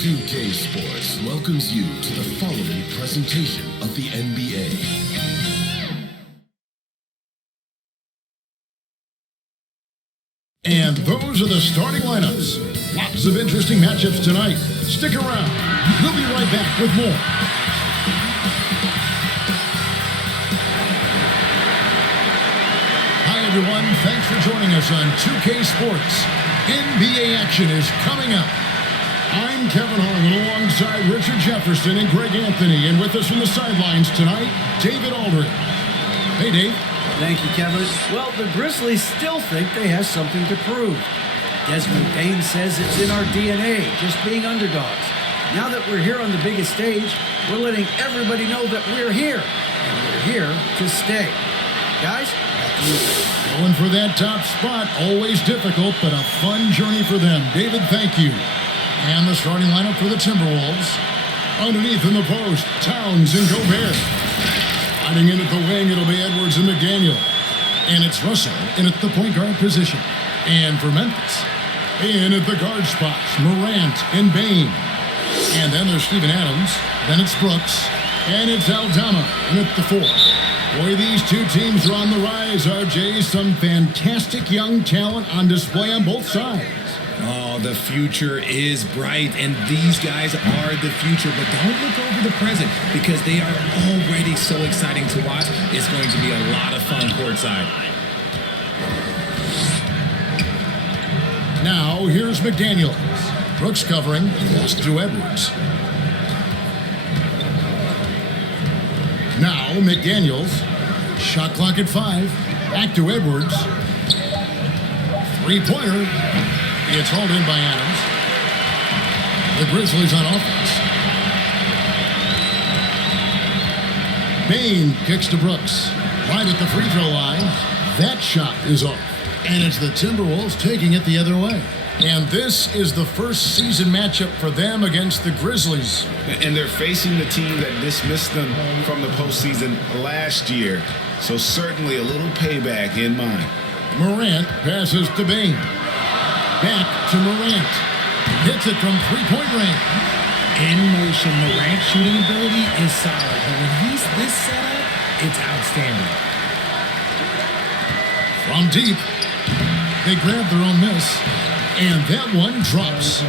2K Sports welcomes you to the following presentation of the NBA. And those are the starting lineups. Lots of interesting matchups tonight. Stick around. We'll be right back with more. Hi, everyone. Thanks for joining us on 2K Sports. NBA action is coming up. I'm Kevin Harlan alongside Richard Jefferson and Greg Anthony. And with us from the sidelines tonight, David Aldridge. Hey, Dave. Thank you, Kevin. Well, the Grizzlies still think they have something to prove. Desmond Bane says it's in our DNA, just being underdogs. Now that we're here on the biggest stage, we're letting everybody know that we're here. And we're here to stay. Guys, going for that top spot, always difficult, but a fun journey for them. David, thank you. And the starting lineup for the Timberwolves. Underneath in the post, Towns and Gobert. Hiding in at the wing, it'll be Edwards and McDaniel. And it's Russell in at the point guard position. And for Memphis, in at the guard spots, Morant and Bane. And then there's Steven Adams. Then it's Brooks. And it's Aldama in at the 4. Boy, these two teams are on the rise, RJ. Some fantastic young talent on display on both sides. Oh, the future is bright, and these guys are the future. But don't look over the present, because they are already so exciting to watch. It's going to be a lot of fun courtside. Now, here's McDaniel. Brooks covering, lost to Edwards. Now, McDaniels. Shot clock at 5. Back to Edwards. Three-pointer. It's hauled in by Adams. The Grizzlies on offense. Bane kicks to Brooks. Right at the free throw line. That shot is off. And it's the Timberwolves taking it the other way. And this is the first season matchup for them against the Grizzlies. And they're facing the team that dismissed them from the postseason last year. So certainly a little payback in mind. Morant passes to Bane. Back to Morant. Hits it from three-point range. In motion, Morant's shooting ability is solid, but when he's this set up, it's outstanding. From deep, they grab their own miss, and that one drops.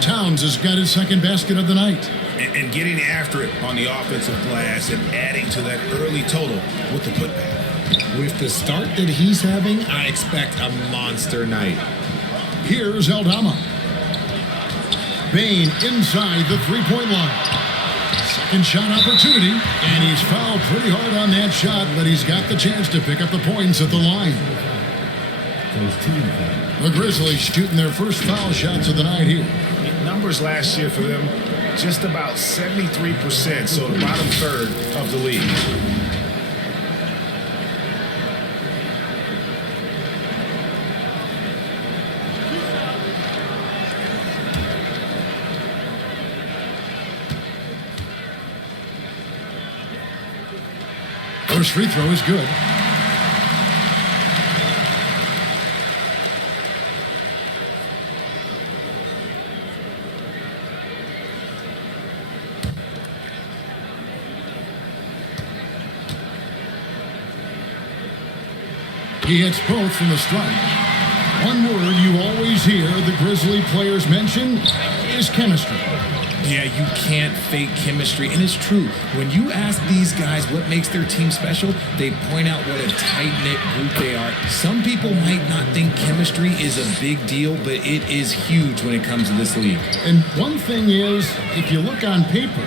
Towns has got his second basket of the night. And getting after it on the offensive glass and adding to that early total with the putback. With the start that he's having, I expect a monster night. Here's Aldama. Bane inside the three-point line. Second shot opportunity, and he's fouled pretty hard on that shot, but he's got the chance to pick up the points at the line. The Grizzlies shooting their first foul shots of the night here. Numbers last year for them, just about 73%, so the bottom third of the league. First free throw is good. He hits both from the strike. One word you always hear the Grizzly players mention is chemistry. Yeah, you can't fake chemistry, and it's true. When you ask these guys what makes their team special, they point out what a tight-knit group they are. Some people might not think chemistry is a big deal, but it is huge when it comes to this league. And one thing is, if you look on paper,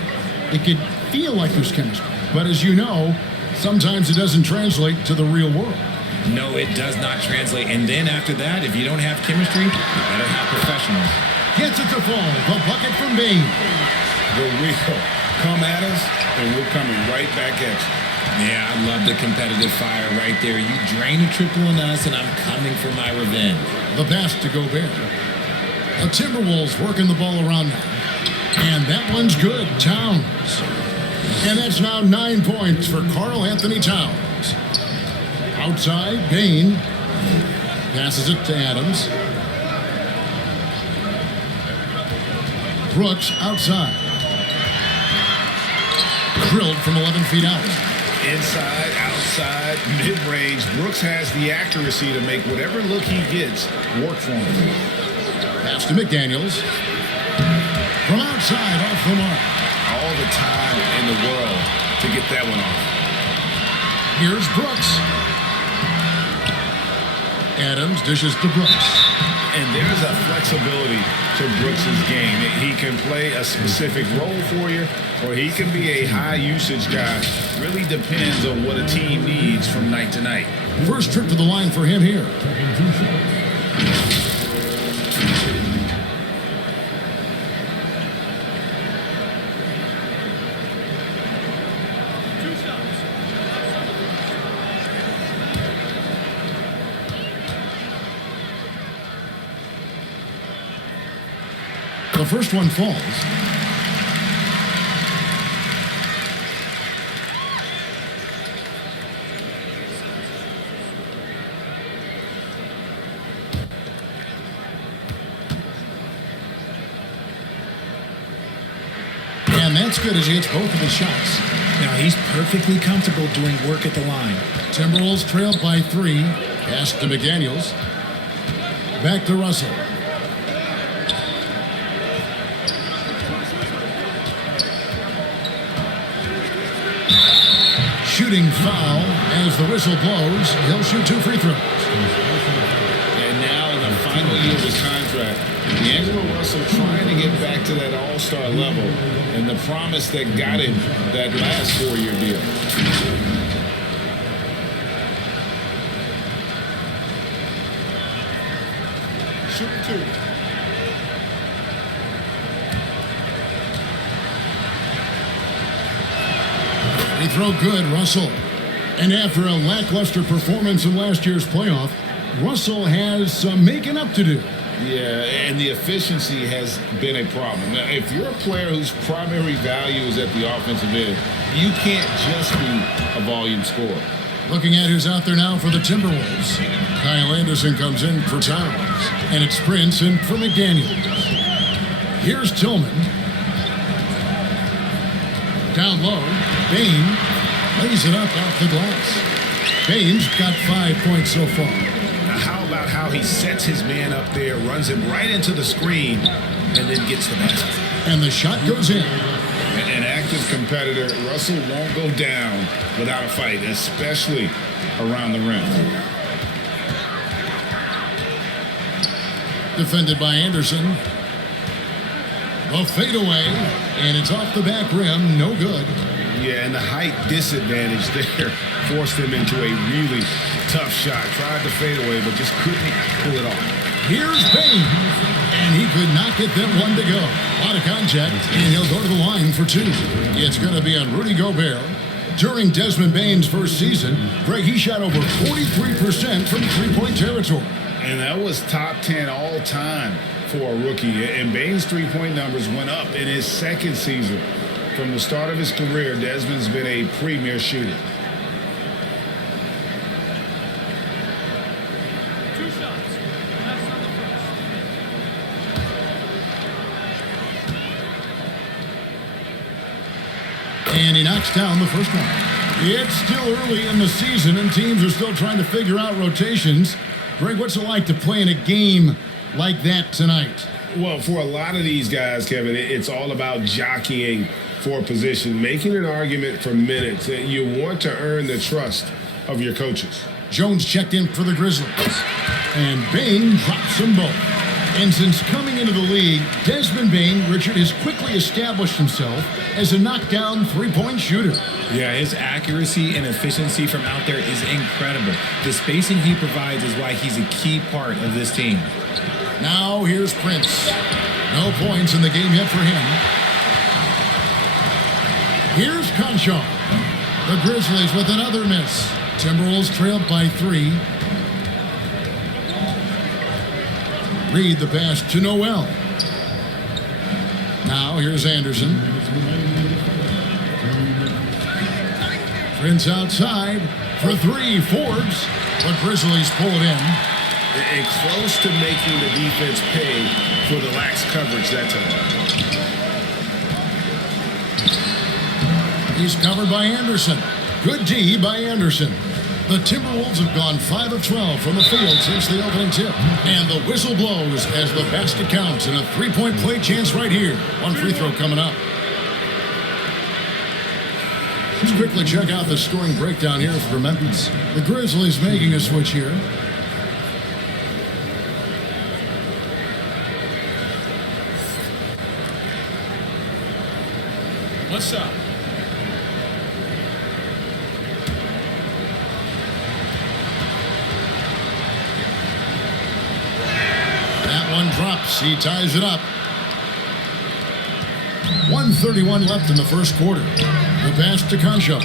it could feel like there's chemistry. But as you know, sometimes it doesn't translate to the real world. No, it does not translate. And then after that, if you don't have chemistry, you better have professionals. Gets it to fall. The bucket from Bane. The real. Come at us, and we're coming right back at you. Yeah, I love the competitive fire right there. You drain a triple on us, and I'm coming for my revenge. The pass to Gobert. The Timberwolves working the ball around now. And that one's good. Towns. And that's now 9 points for Karl Anthony Towns. Outside, Bane passes it to Adams. Brooks outside. Drilled from 11 feet out. Inside, outside, mid-range. Brooks has the accuracy to make whatever look he gets work for him. Pass to McDaniels. From outside, off the mark. All the time in the world to get that one off. Here's Brooks. Adams dishes to Brooks. And there's a flexibility to Brooks' game. He can play a specific role for you, or he can be a high-usage guy. Really depends on what a team needs from night to night. First trip to the line for him here. The first one falls. And that's good as he hits both of his shots. Now he's perfectly comfortable doing work at the line. Timberwolves trailed by 3. Pass to McDaniels. Back to Russell. Shooting foul as the whistle blows. He'll shoot 2 free throws. And now in the final year of his contract, D'Angelo Russell trying to get back to that all-star level and the promise that got him that last 4-year deal. Shoot 2. Free throw good, Russell. And after a lackluster performance in last year's playoff, Russell has some making up to do. Yeah, and the efficiency has been a problem. Now, if you're a player whose primary value is at the offensive end, you can't just be a volume scorer. Looking at who's out there now for the Timberwolves. Kyle Anderson comes in for Towns. And it's Prince in for McDaniels. Here's Tillman. Down low, Bain lays it up off the glass. Bain's got 5 points so far. Now, how about how he sets his man up there, runs him right into the screen, and then gets the basket? And the shot goes in. An active competitor, Russell won't go down without a fight, especially around the rim. Defended by Anderson. A fadeaway, and it's off the back rim, no good. Yeah, and the height disadvantage there forced him into a really tough shot. Tried to fade away, but just couldn't pull it off. Here's Bain, and he could not get that one to go. A lot of contact, and he'll go to the line for 2. It's going to be on Rudy Gobert. During Desmond Bain's first season, Greg, he shot over 43% from three-point territory. And that was top 10 all time for a rookie. And Bain's three-point numbers went up in his second season. From the start of his career, Desmond's been a premier shooter. 2 shots. That's on the first. And he knocks down the first one. It's still early in the season, and teams are still trying to figure out rotations. Greg, what's it like to play in a game like that tonight? Well, for a lot of these guys, Kevin, it's all about jockeying for position, making an argument for minutes. You want to earn the trust of your coaches. Jones checked in for the Grizzlies, and Bain drops them both. And since coming into the league, Desmond Bain, Richard, has quickly established himself as a knockdown three-point shooter. Yeah, his accuracy and efficiency from out there is incredible. The spacing he provides is why he's a key part of this team. Now here's Prince. No points in the game yet for him. Here's Conchar. The Grizzlies with another miss. Timberwolves trailed by 3. Reed the pass to Noel. Now here's Anderson. Prince outside for 3. Forbes. The Grizzlies pull it in. And close to making the defense pay for the lax coverage that time. He's covered by Anderson. Good D by Anderson. The Timberwolves have gone 5 of 12 from the field since the opening tip. And the whistle blows as the basket counts and a three-point play chance right here. One free throw coming up. Let's quickly check out the scoring breakdown here for Memphis. The Grizzlies making a switch here. What's up? That one drops. He ties it up. 1:31 left in the first quarter. The pass to Concho.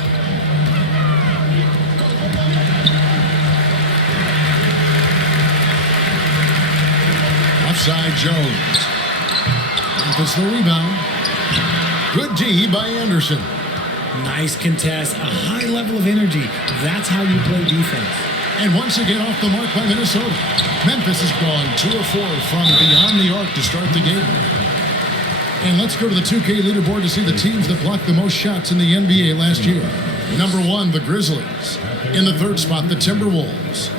Offside Jones. Memphis the rebound. Good D by Anderson. Nice contest, a high level of energy. That's how you play defense. And once again off the mark by Minnesota. Memphis has gone 2 of 4 from beyond the arc to start the game. And let's go to the 2K leaderboard to see the teams that blocked the most shots in the NBA last year. Number 1, the Grizzlies. In the third spot, the Timberwolves.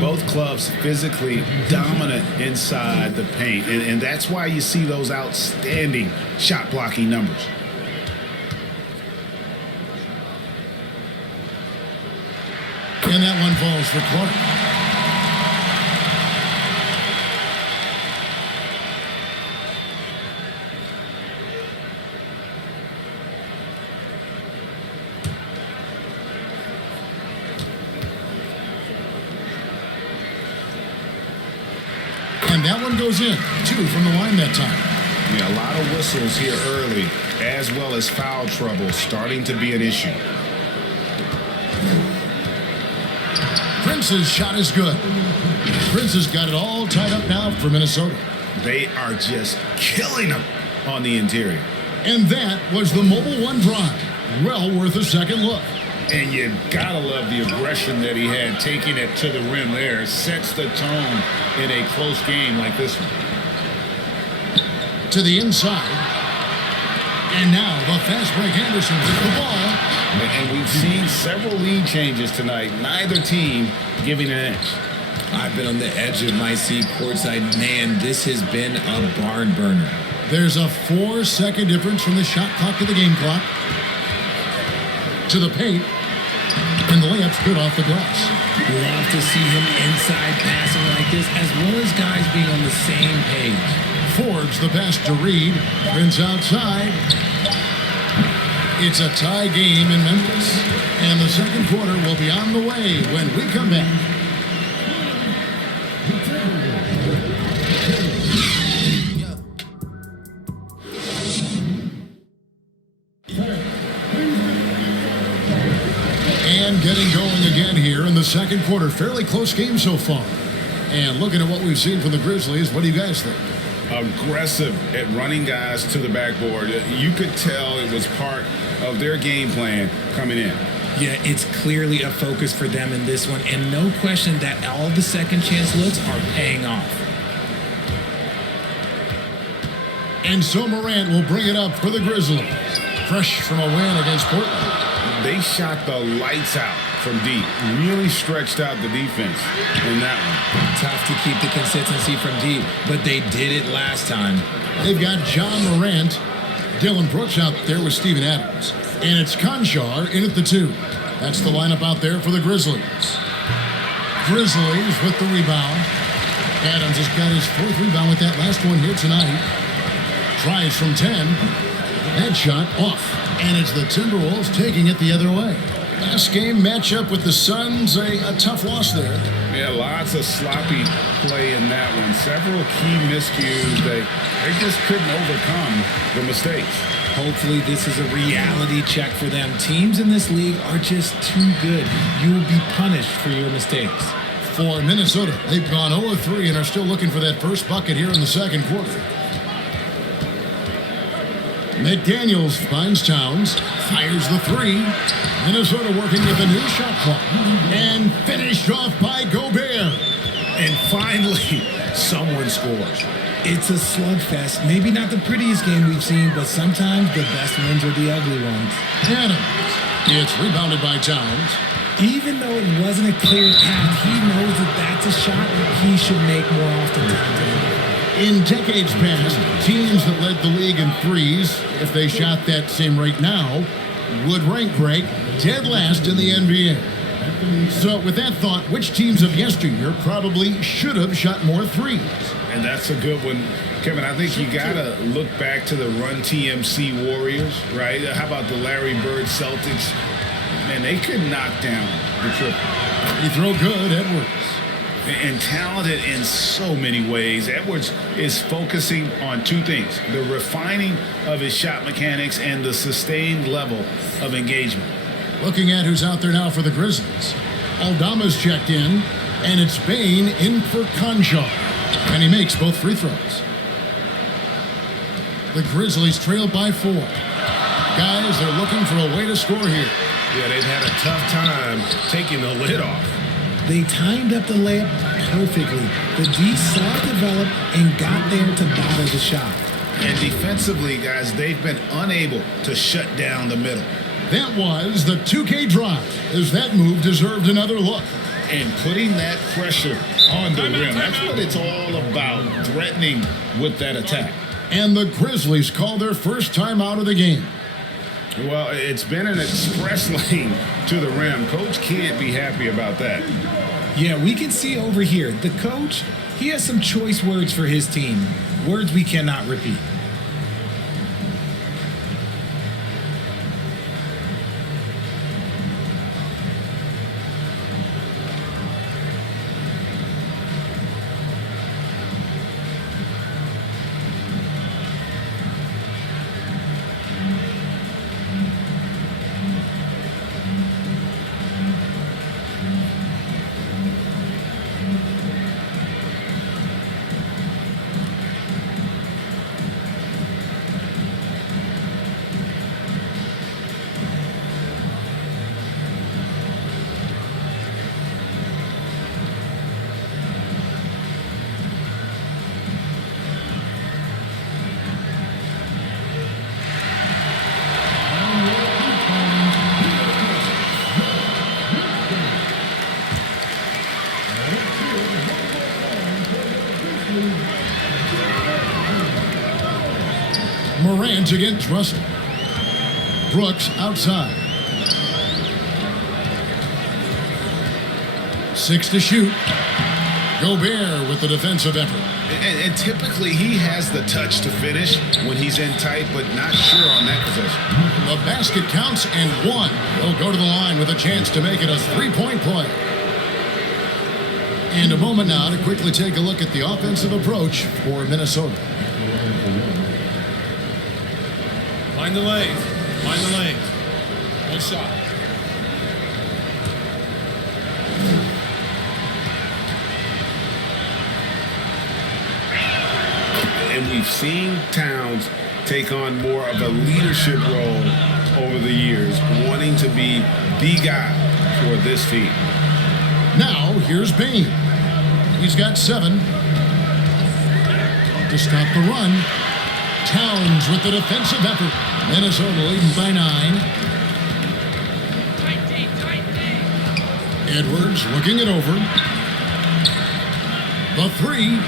Both clubs physically dominant inside the paint, and that's why you see those outstanding shot blocking numbers. And that one falls for Clark. And that one goes in. 2 from the line that time. Yeah, a lot of whistles here early, as well as foul trouble starting to be an issue. Prince's shot is good. Prince has got it all tied up now for Minnesota. They are just killing them on the interior. And that was the Mobile One drive. Well worth a second look. And you gotta love the aggression that he had, taking it to the rim there. Sets the tone in a close game like this one. To the inside. And now the fast break Anderson with the ball. And we've seen several lead changes tonight. Neither team giving an edge. I've been on the edge of my seat courtside. Man, this has been a barn burner. There's a 4-second difference from the shot clock to the game clock. To the paint. And the layup's good off the glass. Love to see him inside passing like this, as well as guys being on the same page. Fords the pass to Reed. Prince outside. It's a tie game in Memphis. And the second quarter will be on the way when we come back. And getting going again here in the second quarter. Fairly close game so far. And looking at what we've seen from the Grizzlies, what do you guys think? Aggressive at running guys to the backboard. You could tell it was part of their game plan coming in. Yeah, it's clearly a focus for them in this one, and no question that all the second chance looks are paying off. And so Morant will bring it up for the Grizzlies. Fresh from a win against Portland. They shot the lights out from deep. Really stretched out the defense in that one. Tough to keep the consistency from deep, but they did it last time. They've got John Morant, Dylan Brooks out there with Steven Adams. And it's Conchar in at the 2. That's the lineup out there for the Grizzlies. Grizzlies with the rebound. Adams has got his 4th rebound with that last one here tonight. Tries from 10. That shot off. And it's the Timberwolves taking it the other way. Last game matchup with the Suns, a tough loss there. Yeah, lots of sloppy play in that one. Several key miscues. They just couldn't overcome the mistakes. Hopefully this is a reality check for them. Teams in this league are just too good. You will be punished for your mistakes. For Minnesota, they've gone 0 of 3 and are still looking for that first bucket here in the second quarter. McDaniels finds Towns, fires the 3. Minnesota working with a new shot clock. And finished off by Gobert. And finally, someone scores. It's a slugfest. Maybe not the prettiest game we've seen, but sometimes the best ones are the ugly ones. Adams. It's rebounded by Towns. Even though it wasn't a clear path, he knows that that's a shot he should make more often than In decades past, teams that led the league in threes, if they shot that same rate now, would rank break dead last in the NBA. So with that thought, which teams of yesteryear probably should have shot more threes? And that's a good one. Kevin, I think you got to look back to the Run TMC Warriors, right? How about the Larry Bird Celtics? Man, they could knock down the triple. He throw good, Edwards. And talented in so many ways. Edwards is focusing on two things: the refining of his shot mechanics and the sustained level of engagement. Looking at who's out there now for the Grizzlies. Aldama's checked in, and it's Bain in for Conchar. And he makes both free throws. The Grizzlies trail by 4. Guys, they're looking for a way to score here. Yeah, they've had a tough time taking the lid off. They timed up the layup perfectly. The D saw it develop and got there to bother the shot. And defensively, guys, they've been unable to shut down the middle. That was the 2K drive, as that move deserved another look. And putting that pressure on the rim, that's what it's all about, threatening with that attack. And the Grizzlies call their first time out of the game. Well, it's been an express lane to the rim. Coach can't be happy about that. Yeah, we can see over here, the coach, he has some choice words for his team. Words we cannot repeat. Morant against Russell. Brooks outside. 6 to shoot. Gobert with the defensive effort. And typically he has the touch to finish when he's in tight, but not sure on that possession. The basket counts and 1. He'll go to the line with a chance to make it a 3-point play. And a moment now to quickly take a look at the offensive approach for Minnesota. Mind the lanes. Mind the lanes. One shot. And we've seen Towns take on more of a leadership role over the years, wanting to be the guy for this team. Now, here's Bain. He's got 7. To stop the run. Towns with the defensive effort. Minnesota leading by 9. Edwards looking it over. The 3.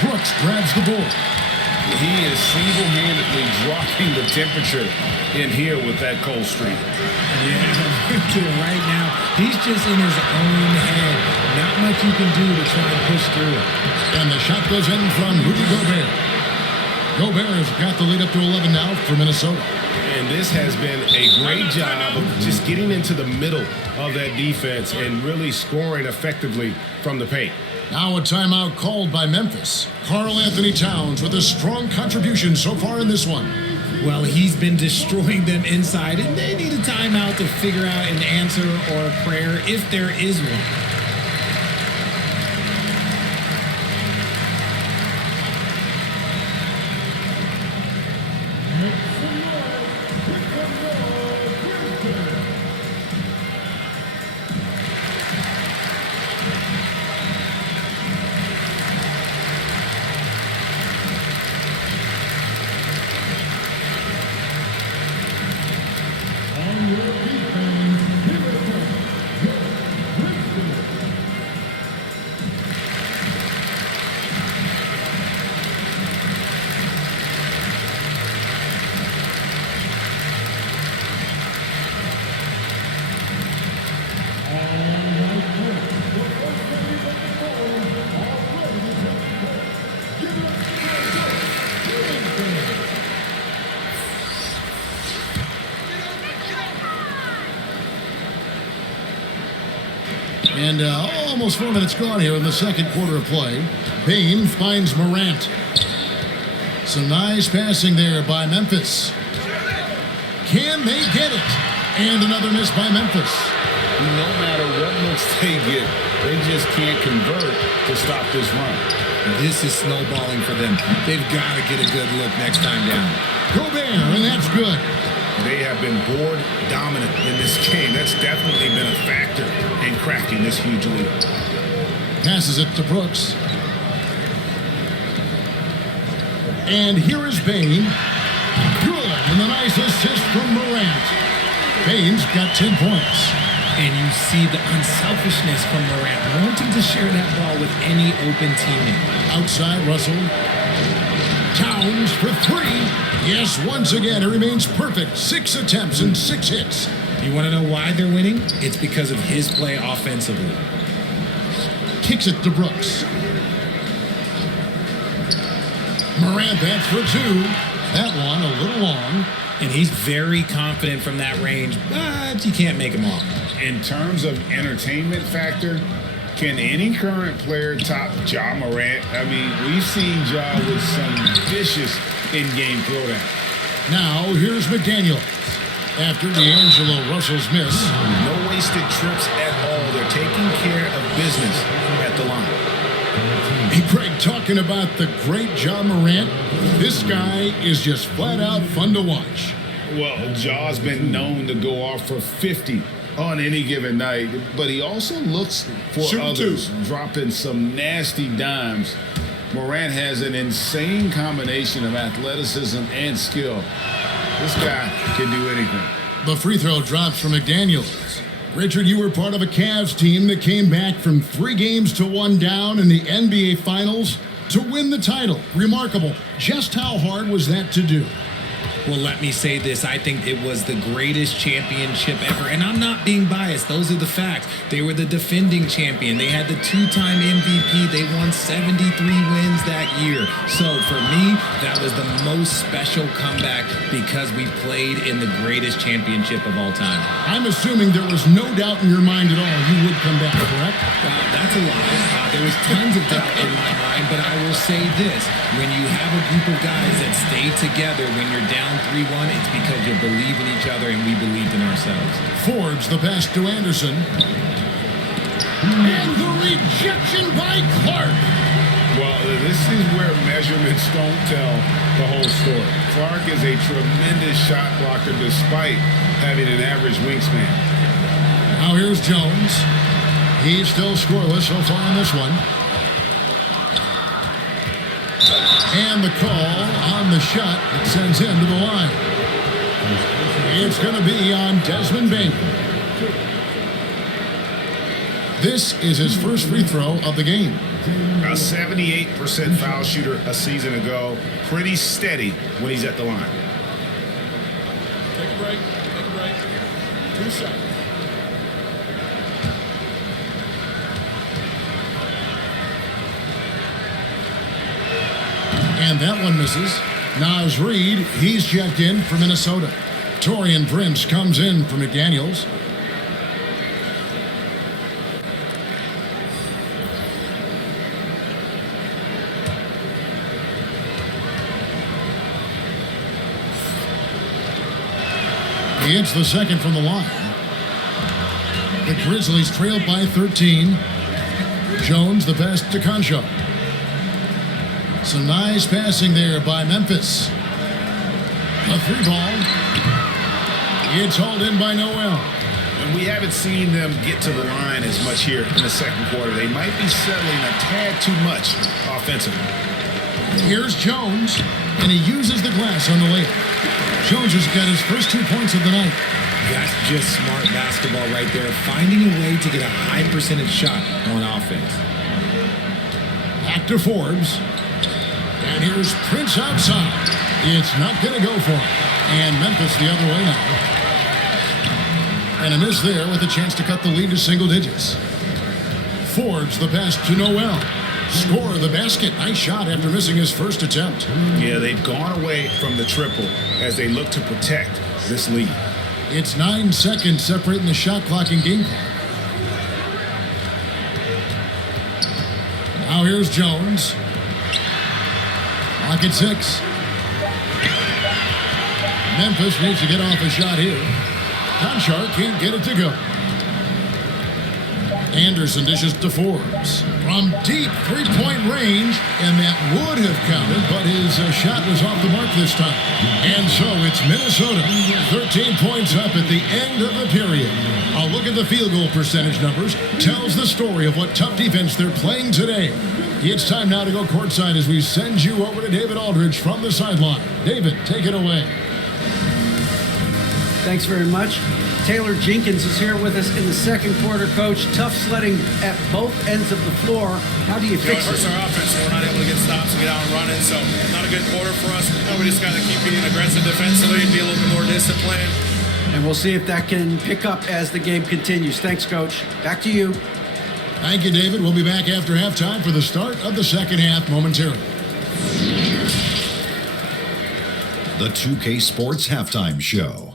Brooks grabs the board. He is single-handedly dropping the temperature in here with that cold streak. Yeah, right now, he's just in his own head. Not much you can do to try and push through it. And the shot goes in from Rudy Gobert. Gobert has got the lead up to 11 now for Minnesota. And this has been a great job of just getting into the middle of that defense and really scoring effectively from the paint. Now a timeout called by Memphis. Karl Anthony Towns with a strong contribution so far in this one. Well, he's been destroying them inside, and they need a timeout to figure out an answer or a prayer if there is one. And almost 4 minutes gone here in the second quarter of play. Payne finds Morant. Some nice passing there by Memphis. Can they get it? And another miss by Memphis. No matter what looks they get, they just can't convert to stop this run. This is snowballing for them. They've got to get a good look next time down. Gobert, and that's good. They have been board dominant in this game. That's definitely been a factor in cracking this huge lead. Passes it to Brooks. And here is Payne. Good, and a nice assist from Morant. Payne's got 10 points. And you see the unselfishness from Morant, wanting to share that ball with any open teammate. Outside, Russell. Towns for 3. Yes, once again, it remains perfect. 6 attempts and 6 hits. You want to know why they're winning? It's because of his play offensively. Kicks it to Brooks. Morant, that's for 2. That one a little long. And he's very confident from that range, but you can't make him off. In terms of entertainment factor, can any current player top Ja Morant? I mean, we've seen Ja with some vicious in-game throwdown. Now, here's McDaniel. After D'Angelo Russell's miss. No wasted trips at all. They're taking care of business at the line. Hey, Greg, talking about the great Ja Morant, this guy is just flat out fun to watch. Well, Ja's been known to go off for 50 on any given night, but he also looks for Shoot others, two. dropping some nasty dimes. Morant has an insane combination of athleticism and skill. This guy can do anything. The free throw drops from McDaniels. Richard, you were part of a Cavs team that came back from 3 games to 1 down in the NBA Finals to win the title. Remarkable. Just how hard was that to do? Well, let me say this. I think it was the greatest championship ever. And I'm not being biased. Those are the facts. They were the defending champion. They had the 2-time MVP. They won 73 wins that year. So for me, that was the most special comeback because we played in the greatest championship of all time. I'm assuming there was no doubt in your mind at all you would come back, correct? That's a lie. There was tons of doubt in my mind, but I will say this. When you have a group of guys that stay together when you're down 3-1, it's because you believe in each other and we believed in ourselves. Forbes the pass to Anderson. And the rejection by Clark. Well, this is where measurements don't tell the whole story. Clark is a tremendous shot blocker despite having an average wingspan. Now here's Jones. He's still scoreless so far in this one. And the call on the shot that sends him to the line. It's going to be on Desmond Bain. This is his first free throw of the game. A 78% foul shooter a season ago. Pretty steady when he's at the line. Take a break. Take a break. 2 seconds. And that one misses. Naz Reid, he's checked in for Minnesota. Torian Prince comes in for McDaniels. He hits the second from the line. The Grizzlies trailed by 13. Jones the pass to Concho. Some nice passing there by Memphis. A 3-ball. It's hauled in by Noel. And we haven't seen them get to the line as much here in the second quarter. They might be settling a tad too much offensively. Here's Jones, and he uses the glass on the layup. Jones has got his first 2 points of the night. That's just smart basketball right there. Finding a way to get a high percentage shot on offense. Back to Forbes. And here's Prince outside. It's not going to go for him. And Memphis the other way now. And a miss there with a chance to cut the lead to single digits. Forbes the pass to Noel. Score the basket. Nice shot after missing his first attempt. Yeah, they've gone away from the triple as they look to protect this lead. It's 9 seconds separating the shot clock and game clock. Now here's Jones. Clock at 6. Memphis needs to get off a shot here. Conchar can't get it to go. Anderson dishes to Forbes from deep three-point range, and that would have counted, but his shot was off the mark this time. And so it's Minnesota, 13 points up at the end of the period. A look at the field goal percentage numbers tells the story of what tough defense they're playing today. It's time now to go courtside as we send you over to David Aldridge from the sideline. David, take it away. Thanks very much. Taylor Jenkins is here with us in the second quarter, Coach. Tough sledding at both ends of the floor. How do you fix It hurts our offense, so we're not able to get stops and get out and running. So not a good quarter for us. We just got to keep being aggressive defensively and be a little bit more disciplined. And we'll see if that can pick up as the game continues. Thanks, Coach. Back to you. Thank you, David. We'll be back after halftime for the start of the second half momentarily. The 2K Sports Halftime Show.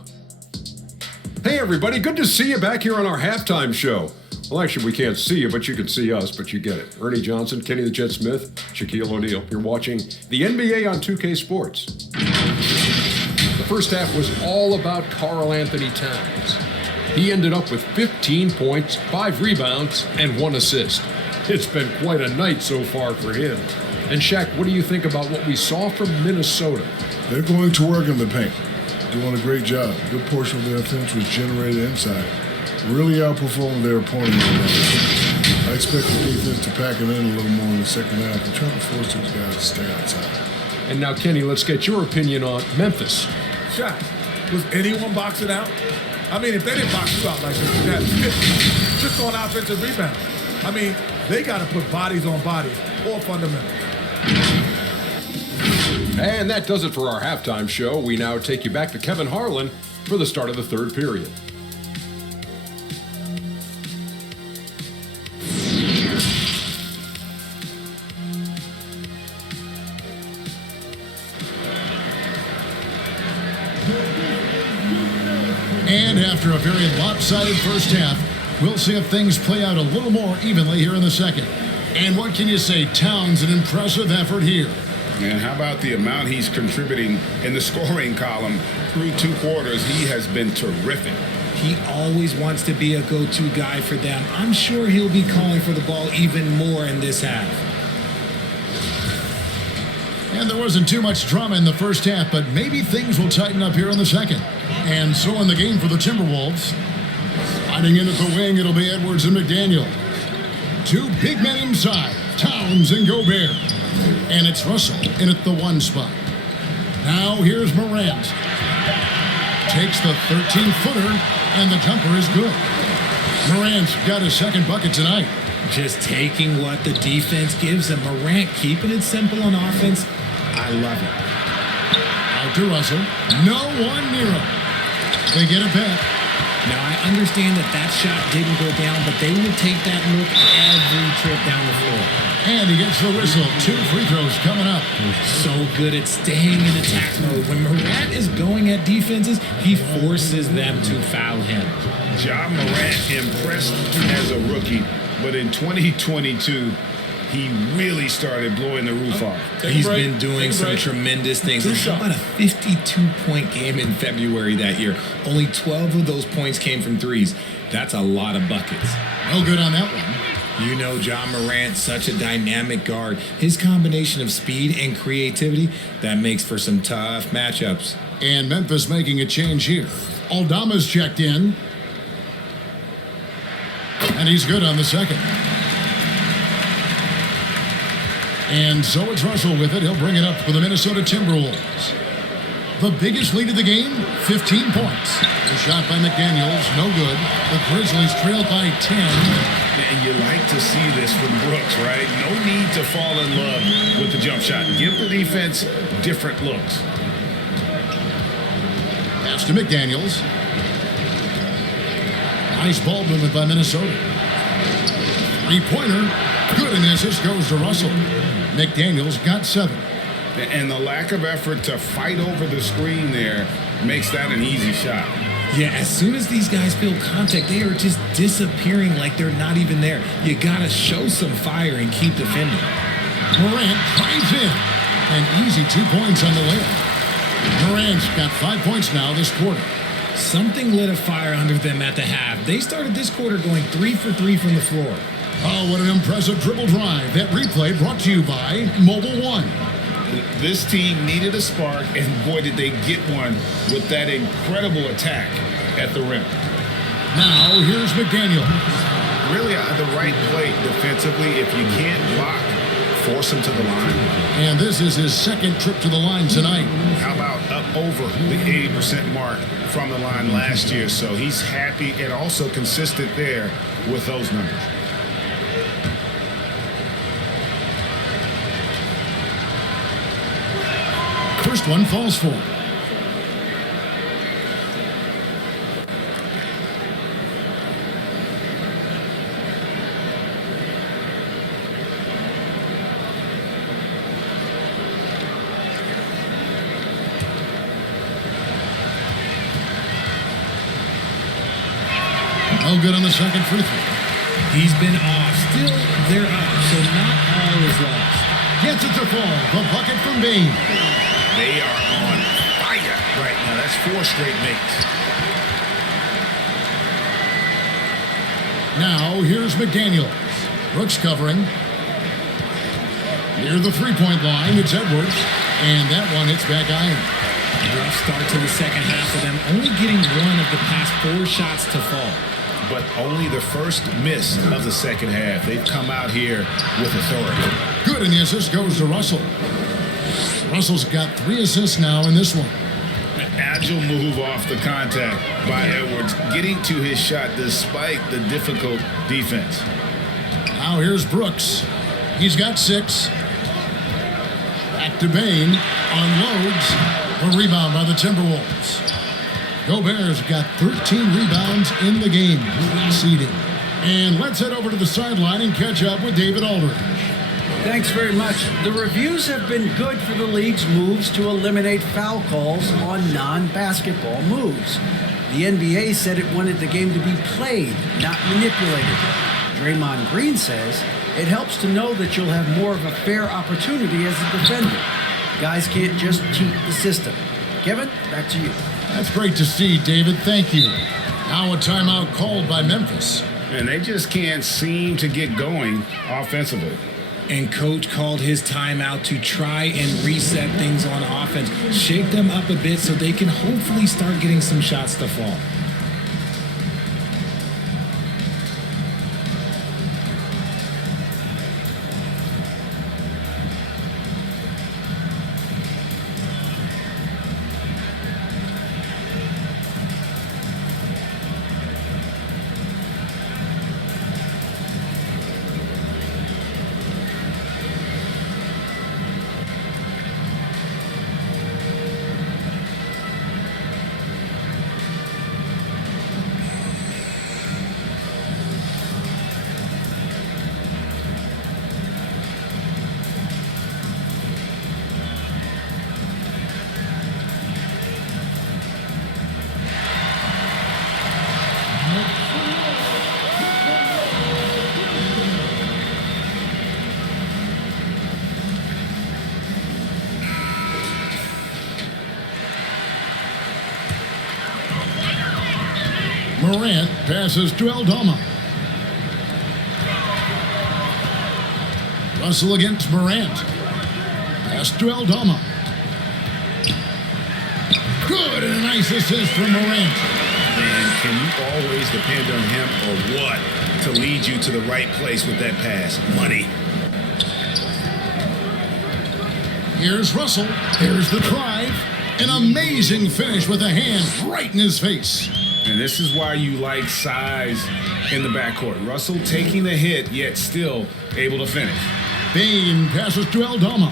Hey everybody, good to see you back here on our halftime show. Well, actually, we can't see you, but you can see us, but you get it. Ernie Johnson, Kenny the Jet Smith, Shaquille O'Neal. You're watching the NBA on 2K Sports. The first half was all about Karl Anthony Towns. He ended up with 15 points, 5 rebounds, and 1 assist. It's been quite a night so far for him. And Shaq, what do you think about what we saw from Minnesota? They're going to work in the paint. Doing a great job. A good portion of their offense was generated inside. Really outperformed their opponent. I expect the defense to pack it in a little more in the second half and try to force those guys to stay outside. And now, Kenny, let's get your opinion on Memphis. Shot. Was anyone boxing out? I mean, if they didn't box you out like this, you had 50 just on offensive rebound. I mean, they got to put bodies on bodies or fundamentals. And that does it for our halftime show. We now take you back to Kevin Harlan for the start of the third period. And after a very lopsided first half, we'll see if things play out a little more evenly here in the second. And what can you say? Towns, an impressive effort here. And how about the amount he's contributing in the scoring column through 2 quarters? He has been terrific. He always wants to be a go-to guy for them. I'm sure he'll be calling for the ball even more in this half. And there wasn't too much drama in the first half, but maybe things will tighten up here in the second. And so in the game for the Timberwolves, sliding in at the wing, it'll be Edwards and McDaniel. 2 big men inside, Towns and Gobert. And it's Russell in at the 1 spot. Now here's Morant. Takes the 13-footer, and the jumper is good. Morant's got his second bucket tonight. Just taking what the defense gives him. Morant keeping it simple on offense. I love it. Out to Russell. No one near him. They get it back. Now, I understand that shot didn't go down, but they will take that look every trip down the floor. And he gets the whistle. 2 free throws coming up. So good at staying in attack mode. When Morant is going at defenses, he forces them to foul him. Ja Morant impressed as a rookie, but in 2022, he really started blowing the roof off. He's been doing some tremendous things. How about a 52-point game in February that year? Only 12 of those points came from threes. That's a lot of buckets. Well, good on that one. You know Ja Morant, such a dynamic guard. His combination of speed and creativity, that makes for some tough matchups. And Memphis making a change here. Aldama's checked in. And he's good on the second. And so it's Russell with it. He'll bring it up for the Minnesota Timberwolves. The biggest lead of the game, 15 points. The shot by McDaniels, no good. The Grizzlies trail by 10. And you like to see this from Brooks, right? No need to fall in love with the jump shot. Give the defense different looks. Pass to McDaniels. Nice ball movement by Minnesota. 3-pointer. Good, and the assist goes to Russell. McDaniels got 7. And the lack of effort to fight over the screen there makes that an easy shot. Yeah, as soon as these guys feel contact, they are just disappearing like they're not even there. You gotta show some fire and keep defending. Morant drives in. An easy 2 points on the layup. Morant's got 5 points now this quarter. Something lit a fire under them at the half. They started this quarter going 3 for 3 from the floor. Oh, what an impressive dribble drive. That replay brought to you by Mobile One. This team needed a spark, and boy, did they get one with that incredible attack at the rim. Now, here's McDaniel. Really the right play defensively. If you can't block, force him to the line. And this is his second trip to the line tonight. How about up over the 80% mark from the line last year? So he's happy and also consistent there with those numbers. First one falls for. No good on the second free throw. He's been off. Still, they're up, so not all is lost. Gets it to fall. The bucket from Bain. They are on fire right now. That's 4 straight makes. Now, here's McDaniel. Brooks covering. Near the three-point line, it's Edwards. And that one hits back iron. Rough start to the second half for them, only getting one of the past 4 shots to fall. But only the first miss of the second half. They've come out here with authority. Good, and the assist goes to Russell. Russell's got 3 assists now in this one. An agile move off the contact by Edwards, getting to his shot despite the difficult defense. Now here's Brooks. He's got 6. Back to Bain. Unloads. A rebound by the Timberwolves. Gobert's got 13 rebounds in the game, leading. And let's head over to the sideline and catch up with David Aldridge. Thanks very much. The reviews have been good for the league's moves to eliminate foul calls on non-basketball moves. The NBA said it wanted the game to be played, not manipulated. Draymond Green says it helps to know that you'll have more of a fair opportunity as a defender. Guys can't just cheat the system. Kevin, back to you. That's great to see, David. Thank you. Now a timeout called by Memphis. And they just can't seem to get going offensively. And coach called his timeout to try and reset things on offense, shake them up a bit so they can hopefully start getting some shots to fall. Morant passes to Aldama. Russell against Morant. Pass to Aldama. Good, and a nice assist from Morant. Man, can you always depend on him or what to lead you to the right place with that pass? Money. Here's Russell. Here's the drive. An amazing finish with a hand right in his face. And this is why you like size in the backcourt. Russell taking the hit, yet still able to finish. Bain passes to Aldama.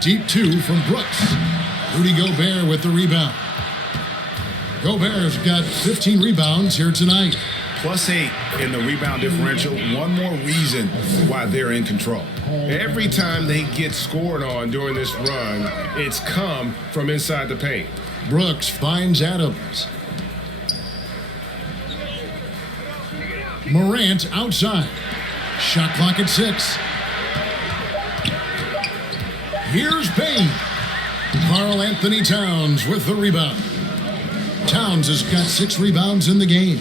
Deep 2 from Brooks. Rudy Gobert with the rebound. Gobert's got 15 rebounds here tonight. +8 in the rebound differential. One more reason why they're in control. Every time they get scored on during this run, it's come from inside the paint. Brooks finds Adams. Morant outside. Shot clock at 6. Here's Payne. Karl Anthony Towns with the rebound. Towns has got 6 rebounds in the game.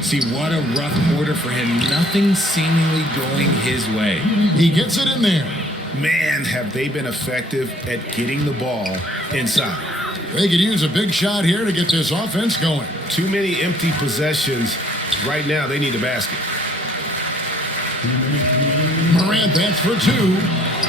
See, what a rough quarter for him. Nothing seemingly going his way. He gets it in there. Man, have they been effective at getting the ball inside. They could use a big shot here to get this offense going. Too many empty possessions. Right now, they need a basket. Morant, that's for 2.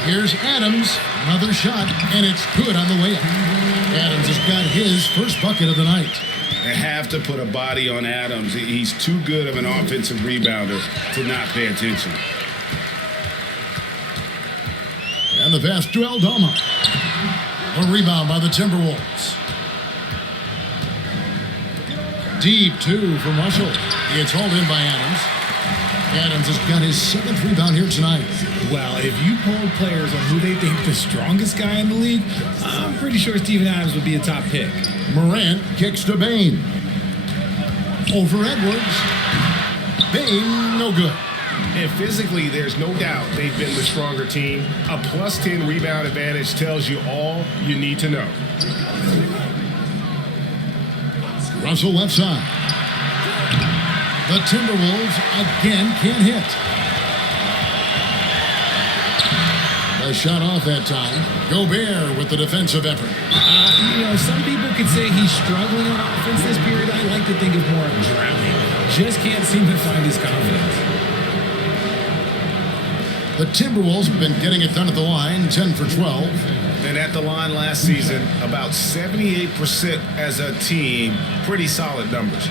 Here's Adams. Another shot, and it's good on the way up. Adams has got his first bucket of the night. They have to put a body on Adams. He's too good of an offensive rebounder to not pay attention. And the pass to Aldama. A rebound by the Timberwolves. Deep 2 from Russell. It's hauled in by Adams. Adams has got his 7th rebound here tonight. Well, if you polled players on who they think the strongest guy in the league, I'm pretty sure Steven Adams would be a top pick. Morant kicks to Bane. Over Edwards. Bane, no good. And physically, there's no doubt they've been the stronger team. A plus 10 rebound advantage tells you all you need to know. Russell left side. The Timberwolves again can't hit. A shot off that time. Gobert with the defensive effort. Some people could say he's struggling on offense this period. I like to think of more of drowning. Just can't seem to find his confidence. The Timberwolves have been getting it done at the line, 10 for 12. And at the line last season, about 78% as a team. Pretty solid numbers.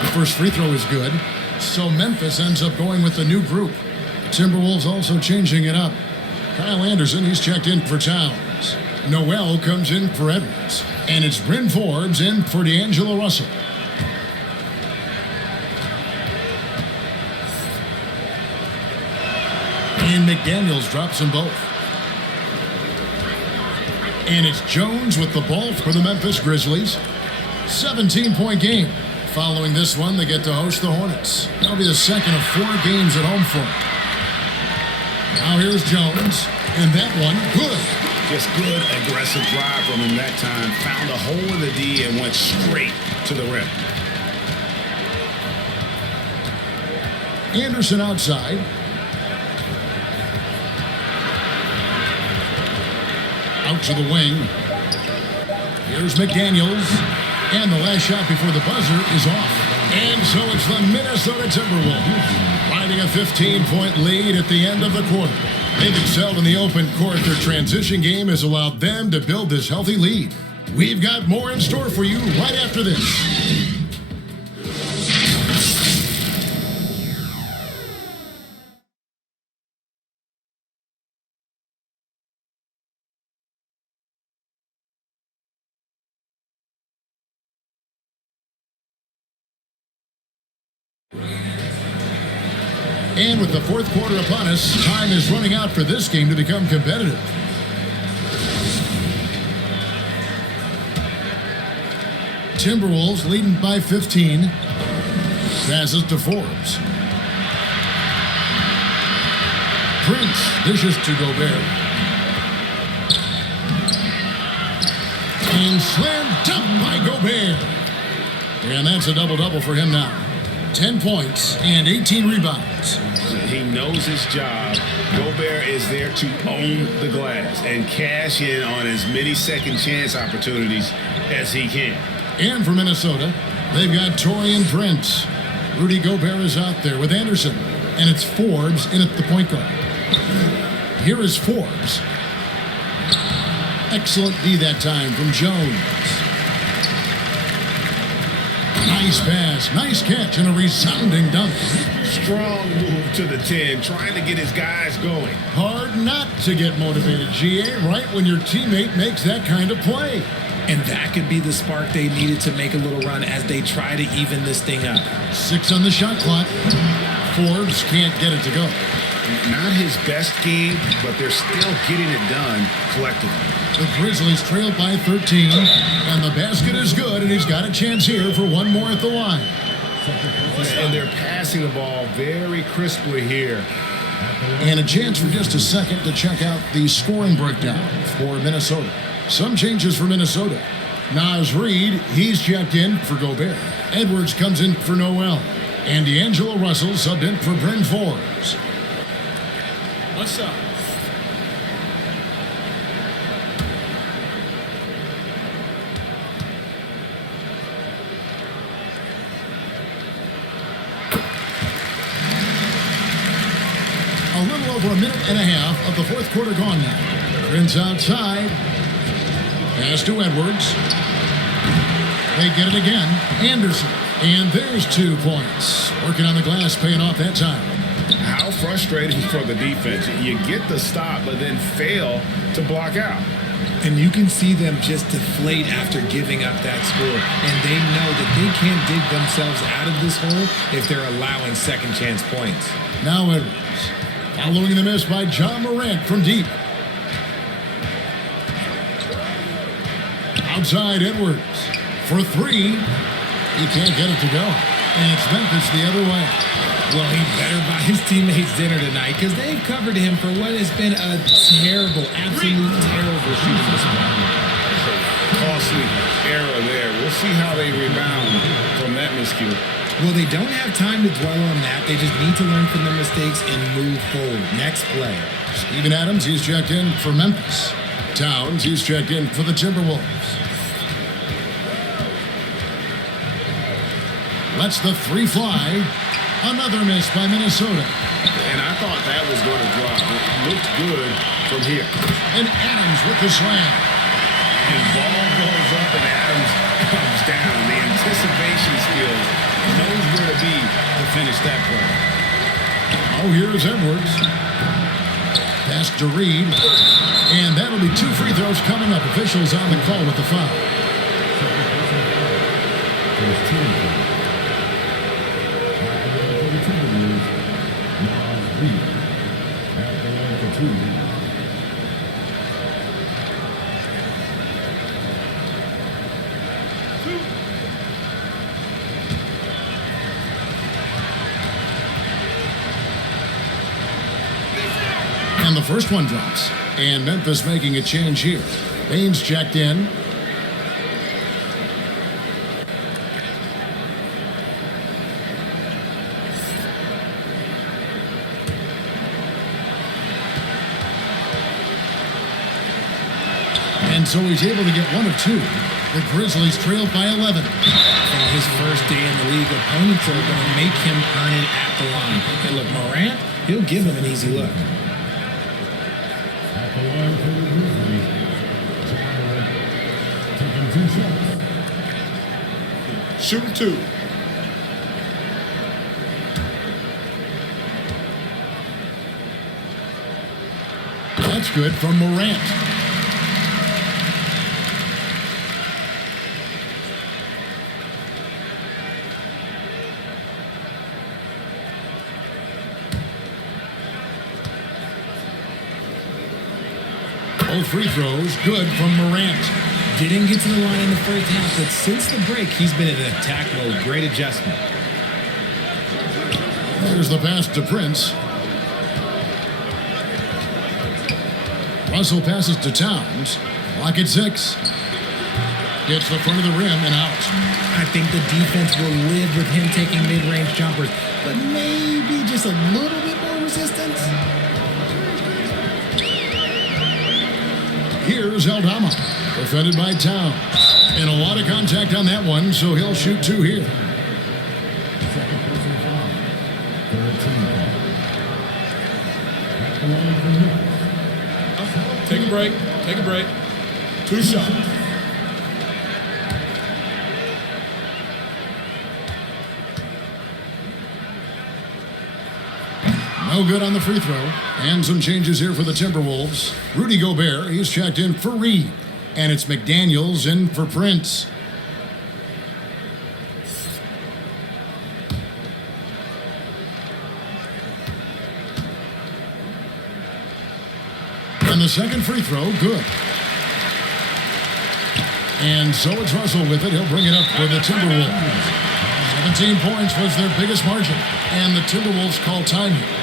The first free throw is good, so Memphis ends up going with the new group. The Timberwolves also changing it up. Kyle Anderson, he's checked in for Towns. Noel comes in for Edwards. And it's Bryn Forbes in for D'Angelo Russell. And McDaniels drops them both. And it's Jones with the ball for the Memphis Grizzlies. 17-point game. Following this one, they get to host the Hornets. That'll be the second of 4 games at home for them. Now here's Jones, and that one, good. Just good, aggressive drive from him that time. Found a hole in the D and went straight to the rim. Anderson outside. Out to the wing. Here's McDaniels. And the last shot before the buzzer is off. And so it's the Minnesota Timberwolves riding a 15-point lead at the end of the quarter. They've excelled in the open court. Their transition game has allowed them to build this healthy lead. We've got more in store for you right after this. And with the fourth quarter upon us, time is running out for this game to become competitive. Timberwolves leading by 15. Passes to Forbes. Prince dishes to Gobert. And slammed dunk by Gobert. And that's a double-double for him now. 10 points and 18 rebounds. He knows his job. Gobert is there to own the glass and cash in on as many second chance opportunities as he can. And for Minnesota, they've got Taurean Prince. Rudy Gobert is out there with Anderson. And it's Forbes in at the point guard. Here is Forbes. Excellent D that time from Jones. Nice pass, nice catch, and a resounding dunk. Strong move to the 10, trying to get his guys going. Hard not to get motivated, GA, right when your teammate makes that kind of play. And that could be the spark they needed to make a little run as they try to even this thing up. 6 on the shot clock. Forbes can't get it to go. Not his best game, but they're still getting it done collectively. The Grizzlies trail by 13, and the basket is good, and he's got a chance here for one more at the line. And they're passing the ball very crisply here. And a chance for just a second to check out the scoring breakdown for Minnesota. Some changes for Minnesota. Naz Reid, he's checked in for Gobert. Edwards comes in for Noel. And D'Angelo Russell subbed in for Bryn Forbes. What's up? A little over a minute and a half of the fourth quarter gone now. Prince outside. Pass to Edwards. They get it again. Anderson. And there's 2 points. Working on the glass, paying off that time. How frustrating for the defense. You get the stop, but then fail to block out. And you can see them just deflate after giving up that score. And they know that they can't dig themselves out of this hole if they're allowing second chance points. Now Edwards. Following the miss by John Morant from deep. Outside Edwards for 3. He can't get it to go. And it's Memphis the other way. Well, he better buy his teammates dinner tonight because they've covered him for what has been a terrible, absolute terrible shooting disappointment. Costly error there. We'll see how they rebound from that miscue. Well, they don't have time to dwell on that. They just need to learn from their mistakes and move forward. Next play. Steven Adams, he's checked in for Memphis. Towns, he's checked in for the Timberwolves. Lets the 3 fly. Another miss by Minnesota. And I thought that was going to drop. It looked good from here. And Adams with the slam. And ball goes up and Adams comes down. The anticipation skills, knows where to be to finish that play. Oh, here's Edwards. Pass to Reid. And that'll be 2 free throws coming up. Officials on the call with the foul. And the first one drops. And Memphis making a change here. Baines checked in. And so he's able to get 1 of 2. The Grizzlies trailed by 11. On his first day in the league, opponents are going to make him earn it at the line. And look, Morant, he'll give him an easy look. Shooting 2. That's good from Morant. Both free throws good from Morant. Didn't get to the line in the first half, but since the break, he's been in attack mode. Great adjustment. There's the pass to Prince. Russell passes to Towns. Clock at 6. Gets the front of the rim and out. I think the defense will live with him taking mid-range jumpers, but maybe just a little bit more resistance. Here's Aldama, defended by Towns. And a lot of contact on that one, so he'll shoot 2 here. Take a break. Take a break. 2 shots. No good on the free throw. And some changes here for the Timberwolves. Rudy Gobert, he's checked in for Reid. And it's McDaniels in for Prince. And the second free throw, good. And so it's Russell with it. He'll bring it up for the Timberwolves. 17 points was their biggest margin. And the Timberwolves call time here.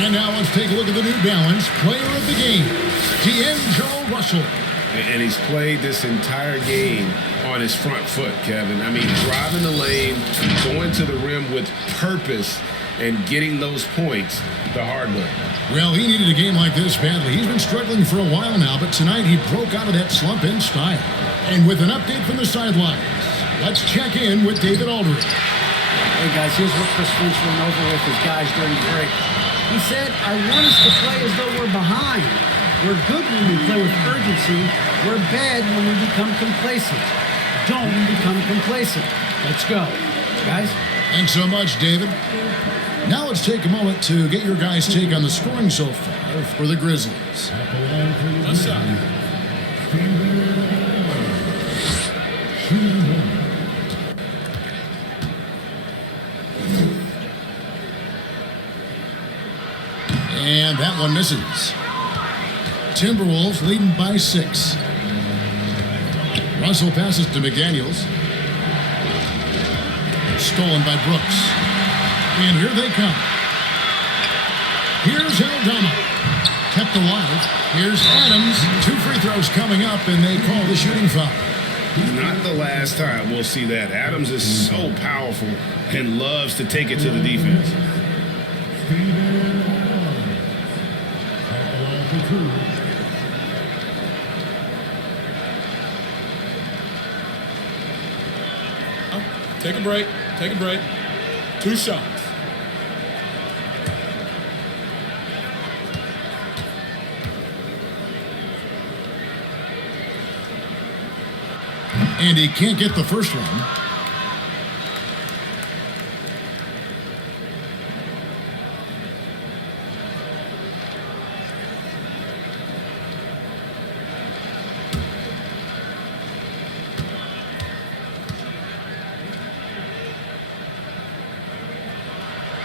And now let's take a look at the New Balance player of the game, D'Angelo Russell. And he's played this entire game on his front foot, Kevin. I mean, driving the lane, going to the rim with purpose, and getting those points the hard way. Well, he needed a game like this badly. He's been struggling for a while now, but tonight he broke out of that slump in style. And with an update from the sidelines, let's check in with David Aldridge. Hey, guys, here's what Chris Finch went over with his guys during the break. He said, I want us to play as though we're behind. We're good when we play with urgency. We're bad when we become complacent. Don't become complacent. Let's go. Guys? Thanks so much, David. Now let's take a moment to get your guys' take on the scoring so far for the Grizzlies. What's up? And that one misses. Timberwolves leading by 6. Russell passes to McDaniels. Stolen by Brooks. And here they come. Here's Aldama. Kept alive. Here's Adams. 2 free throws coming up, and they call the shooting foul. Not the last time we'll see that. Adams is so powerful and loves to take it to the defense. Take a break. Take a break. 2 shots. And he can't get the first one.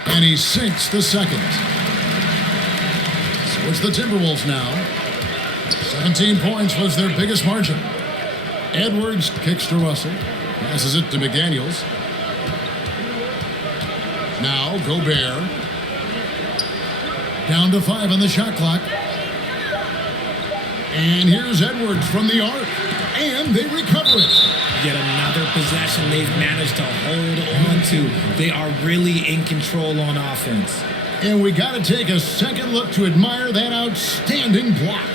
And he sinks the second. So it's the Timberwolves now. 17 points was their biggest margin. Edwards kicks to Russell. Passes it to McDaniels. Now Gobert. Down to 5 on the shot clock. And here's Edwards from the arc. And they recover it. Yet another possession they've managed to hold on to. They are really in control on offense. And we got to take a second look to admire that outstanding block.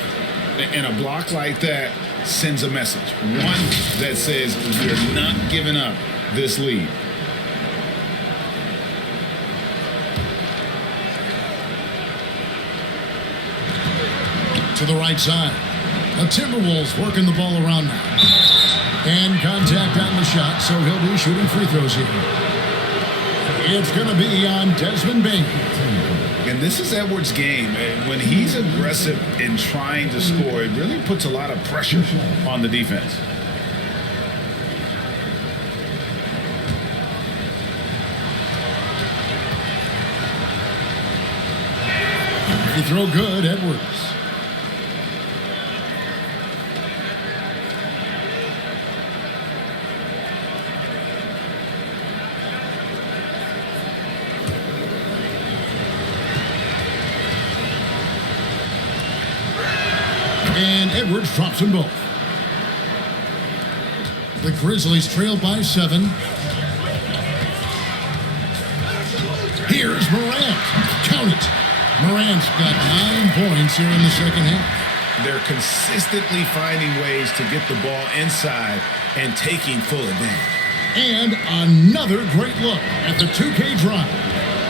And a block like that sends a message. One that says we're not giving up this lead. To the right side. The Timberwolves working the ball around now. And contact on the shot, so he'll be shooting free throws here. It's going to be on Desmond Bain. And this is Edwards' game. When he's aggressive in trying to score, it really puts a lot of pressure on the defense. Free throw good, Edwards. And Edwards drops them both. The Grizzlies trail by 7. Here's Morant. Count it. Morant's got 9 points here in the second half. They're consistently finding ways to get the ball inside and taking full advantage. And another great look at the 2K drive.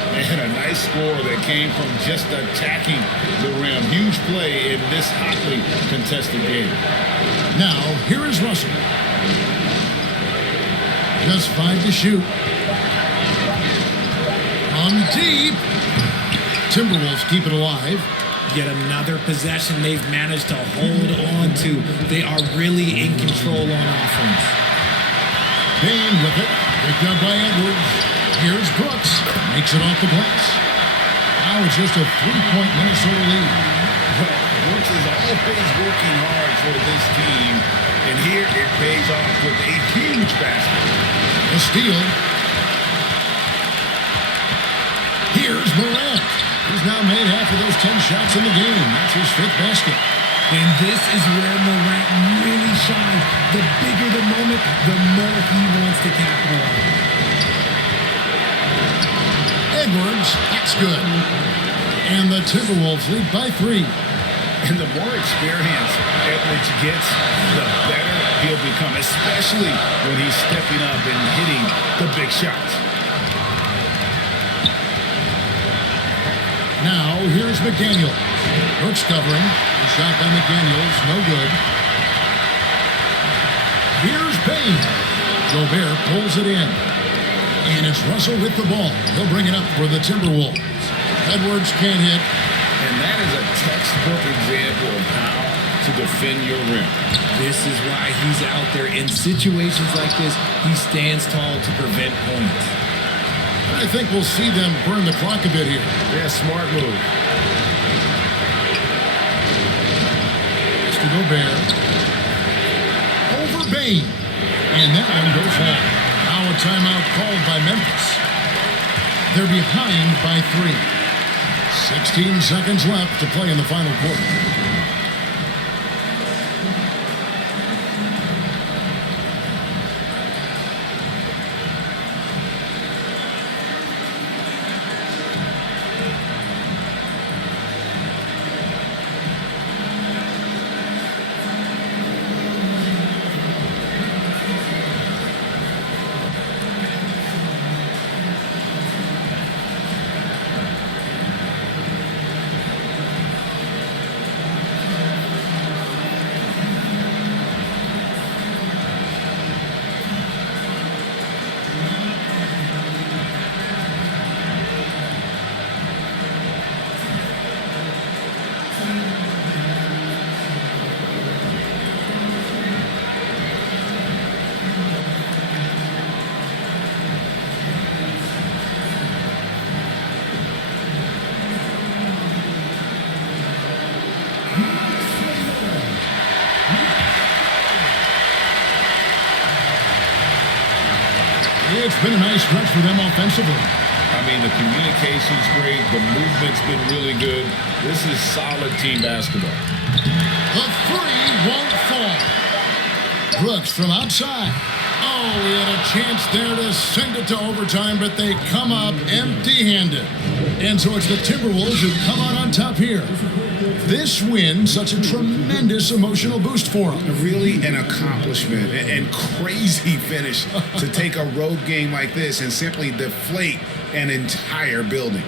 And a nice score that came from just attacking the rim. Huge play in this hotly contested game. Now, here is Russell. Just 5 to shoot. On deep. Timberwolves keep it alive. Yet another possession they've managed to hold on to. They are really in control on offense. Bain with it. Picked up by Edwards. Here's Brooks. Makes it off the glass. Now it's just a 3-point Minnesota lead. Well, Brooks is always working hard for this team. And here it pays off with a huge basket. A steal. Here's Morant. He's now made half of those 10 shots in the game. That's his 5th basket. And this is where Morant really shines. The bigger the moment, the more he wants to capitalize. Edwards, that's good. And the Timberwolves lead by 3. And the more experience Edwards gets, the better he'll become, especially when he's stepping up and hitting the big shots. Now, here's McDaniel. Brooks covering. The shot by McDaniels, no good. Here's Bain. Gobert pulls it in. And it's Russell with the ball. He'll bring it up for the Timberwolves. Edwards can't hit. And that is a textbook example of how to defend your rim. This is why he's out there. In situations like this, he stands tall to prevent points. I think we'll see them burn the clock a bit here. Yeah, smart move. It's to Gobert. Over Bain. And that one goes home. Now a timeout called by Memphis. They're behind by 3. 16 seconds left to play in the final quarter. It's been a nice stretch for them offensively. I mean, the communication's great. The movement's been really good. This is solid team basketball. The 3 won't fall. Brooks from outside. Oh, he had a chance there to send it to overtime, but they come up empty-handed. And so it's the Timberwolves who come out on top here. This win, such a tremendous emotional boost for them. Really an accomplishment and crazy finish to take a road game like this and simply deflate an entire building.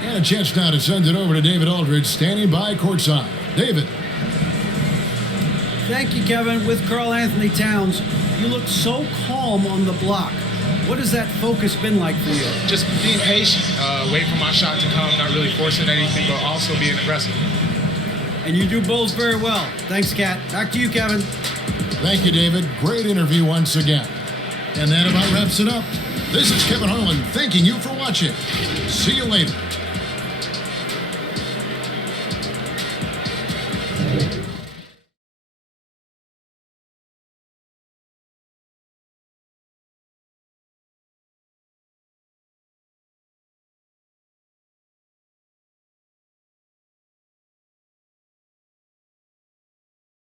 And a chance now to send it over to David Aldridge, standing by courtside. David. Thank you, Kevin. With Karl Anthony Towns, you look so calm on the block. What has that focus been like for you? Just being patient, wait for my shot to come, not really forcing anything, but also being aggressive. And you do both very well. Thanks, Kat. Back to you, Kevin. Thank you, David. Great interview once again. And that about wraps it up. This is Kevin Harlan thanking you for watching. See you later.